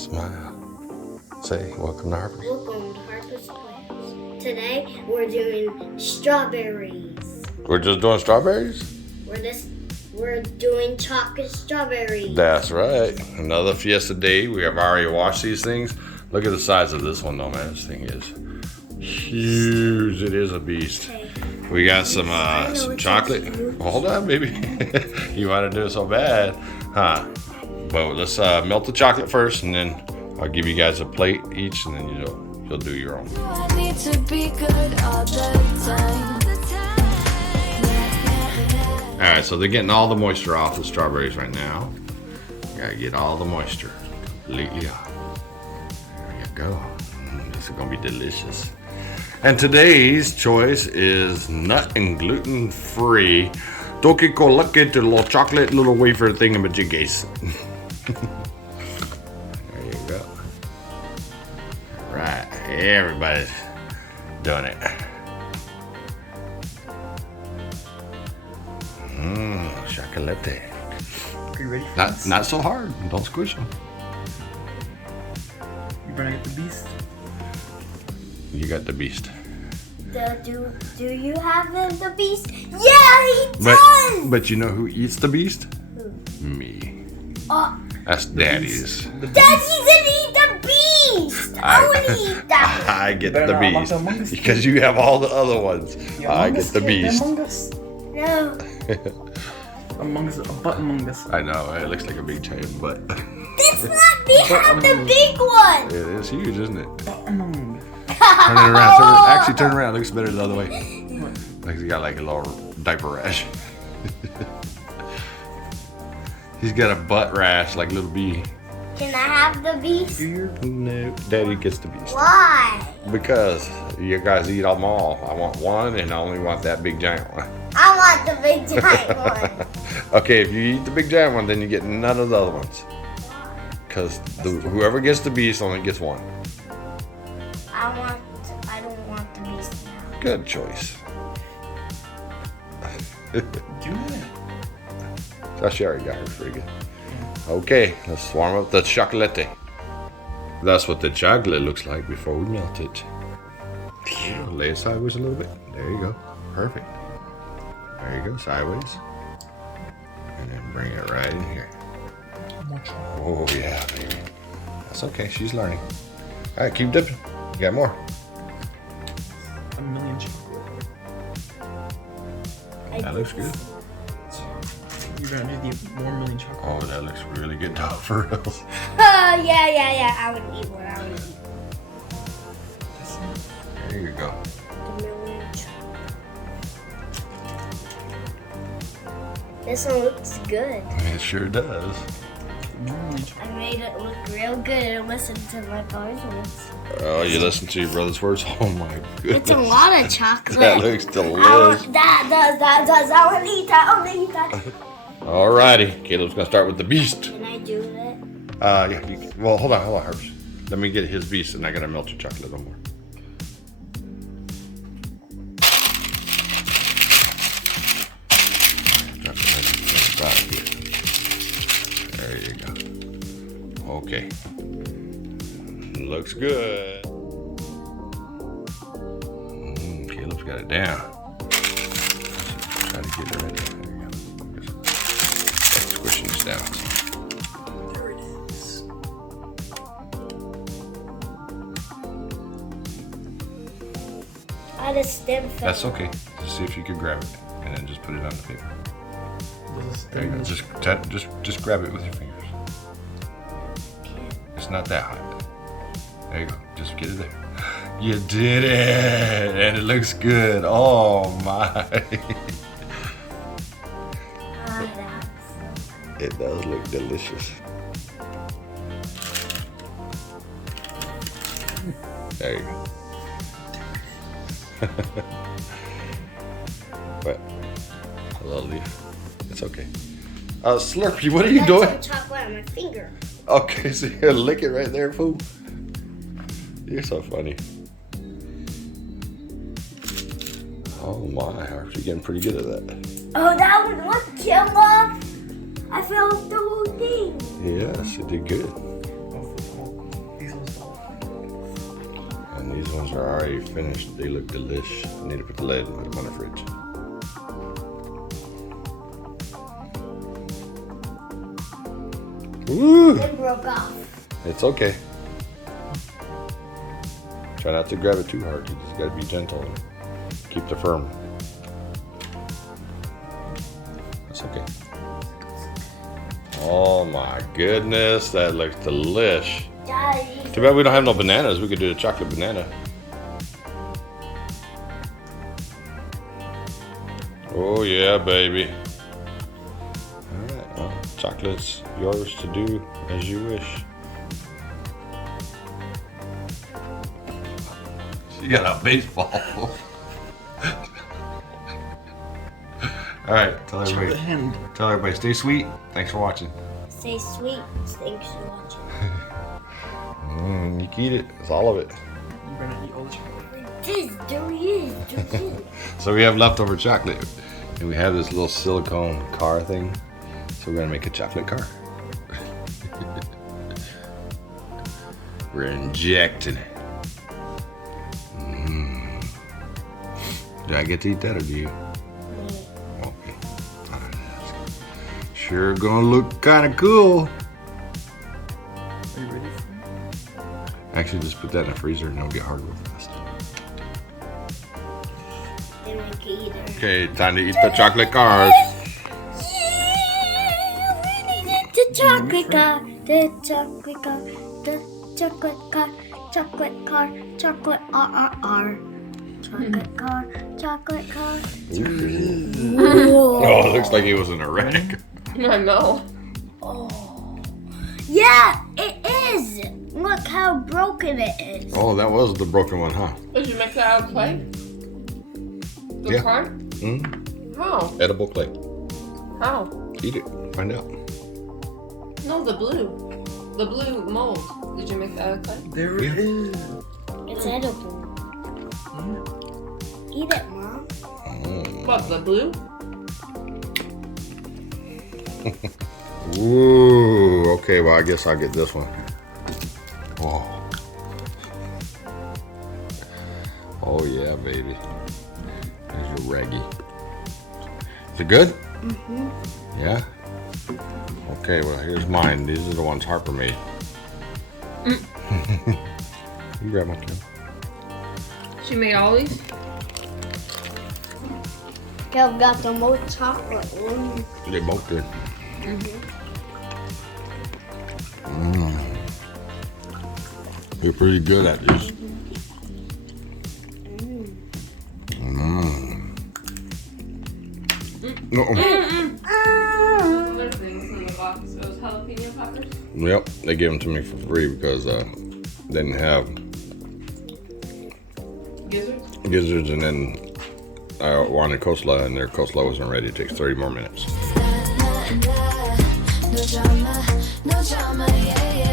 Smile. Say, welcome to Harper's. Welcome to Harper's Plants. Today we're doing strawberries. We're just doing strawberries? We're doing chocolate strawberries. That's right. Another fiesta day. We have already washed these things. Look at the size of this one though, man. This thing is huge. It is a beast. Okay. We got some chocolate. Well, hold on, baby. You want to do it so bad, huh? But let's melt the chocolate first, and then I'll give you guys a plate each, and then you'll do your own. I need to be good all the time. All right, so they're getting all the moisture off the strawberries right now. Gotta get all the moisture completely off. There you go. This is gonna be delicious. And today's choice is nut and gluten free. Toki ko lucky to little chocolate little wafer thingamajiggies. There you go. All right, everybody's doing it. Chocolate. Are you ready for this? Not so hard. Don't squish them. You bring out the beast? You got the beast. Do you have the beast? Yeah, he does! But you know who eats the beast? Who? Me. Oh, That's Daddy's. Daddy's gonna eat the beast! I wanna eat that one. I get Better the not unlock the Among beast Us because you have all the other ones. I get the beast. Among Us. No. Among Us, a butt Among Us. I know, it looks like a big giant butt. That's not, they have the big one! It is huge, isn't it? Butt Among Us. Turn it around. Actually, turn it around. It looks better the other way. Like he's got like a little diaper rash. He's got a butt rash like little bee. Can I have the beast? No, Daddy gets the beast. Why? Because you guys eat them all. I want one, and I only want that big giant one. I want the big giant one. Okay, if you eat the big giant one, then you get none of the other ones. Because whoever gets the beast only gets one. I don't want the beast now. Good choice. Do that. So Sherry got her pretty good. Okay, let's warm up the chocolate. That's what the chocolate looks like before we melt it. Lay it sideways a little bit. There you go. Perfect. There you go, sideways. And then bring it right in here. Oh yeah, baby. That's okay, she's learning. All right, keep dipping. You got more. A million chocolate. That looks good. You're gonna do the 1 million chocolate. Oh, that looks really good, dog, for real. Yeah. I would eat one. I would eat There you go. the million chocolate. This one looks good. It sure does. 1 million chocolate. I made it look real good and listened to my brother's words. Oh, you listen to your brother's words? Oh my goodness. It's a lot of chocolate. That looks I delicious. want that. I want to eat that. I want to eat that. Alrighty, Caleb's gonna start with the beast. Can I do that? Yeah. Well, hold on, Herbs. Let me get his beast, and I gotta melt your chocolate a little more. Drop it right here. There you go. Okay. Looks good. Caleb's got it down. Try to get it right there. There you go. Squishing this down. There it is. I had a stem fell. That's okay. Just see if you can grab it, and then just put it on the paper. There you go. Just grab it with your fingers. It's not that hot. There you go. Just get it there. You did it, and it looks good. Oh my! It does look delicious. There you go. But a little leaf. It's okay. Slurpee, what are you doing? Some chocolate on my finger. Okay, so you're gonna lick it right there, fool. You're so funny. Oh my, Harp, you're getting pretty good at that. Oh, that one was kill off. I felt the whole thing. Yes, you did good. Those are already finished. They look delish. I need to put the lid and put them on the fridge. Woo! It broke off. It's okay. Try not to grab it too hard. You just gotta be gentle and keep the firm. That's okay. Oh my goodness, that looks delish. Daddy. Too bad we don't have no bananas. We could do the chocolate banana. Oh yeah, baby. Alright, well, chocolate's yours to do as you wish. She got a baseball. Alright, tell Chocolate everybody. hand. Tell everybody, stay sweet. Thanks for watching. Stay sweet. Thanks for watching. You can eat it. It's all of it. You better not eat all the chocolate. There he is. So we have leftover chocolate. And we have this little silicone car thing. So we're gonna make a chocolate car. We're injecting it. Did I get to eat that or do you? Okay. Sure gonna look kinda cool. Are you ready for it? Actually, just put that in the freezer and it'll get hard real fast. Then we can eat it. Okay, time to eat the chocolate cars. The chocolate car. The chocolate car. The chocolate car. Chocolate car. Chocolate R. Chocolate car. Chocolate car. Oh, it looks like he was in a wreck. I know. Yeah, it is. Look how broken it is. Oh, that was the broken one, huh? Did you make that out of clay? The Yeah. card? How? Edible clay. How? Eat it. Find out. No, the blue. The blue mold. Did you make that out of clay? There it is. It's edible. Eat it, Mom. What, the blue? Ooh, okay, well, I guess I'll get this one. Oh. Oh, yeah, baby. There's your reggie. Is it good? Mm-hmm. Yeah? Okay, well, here's mine. These are the ones Harper made. You grab one, Kim. She made all these? I've got the most chocolate one. They both did. You're pretty good at this. Other things in the box. Those jalapeno poppers? Yep, they gave them to me for free because they didn't have Gizzards? gizzards, and then I wanted coleslaw, and their coleslaw wasn't ready. It takes 30 more minutes. No drama, yeah, yeah.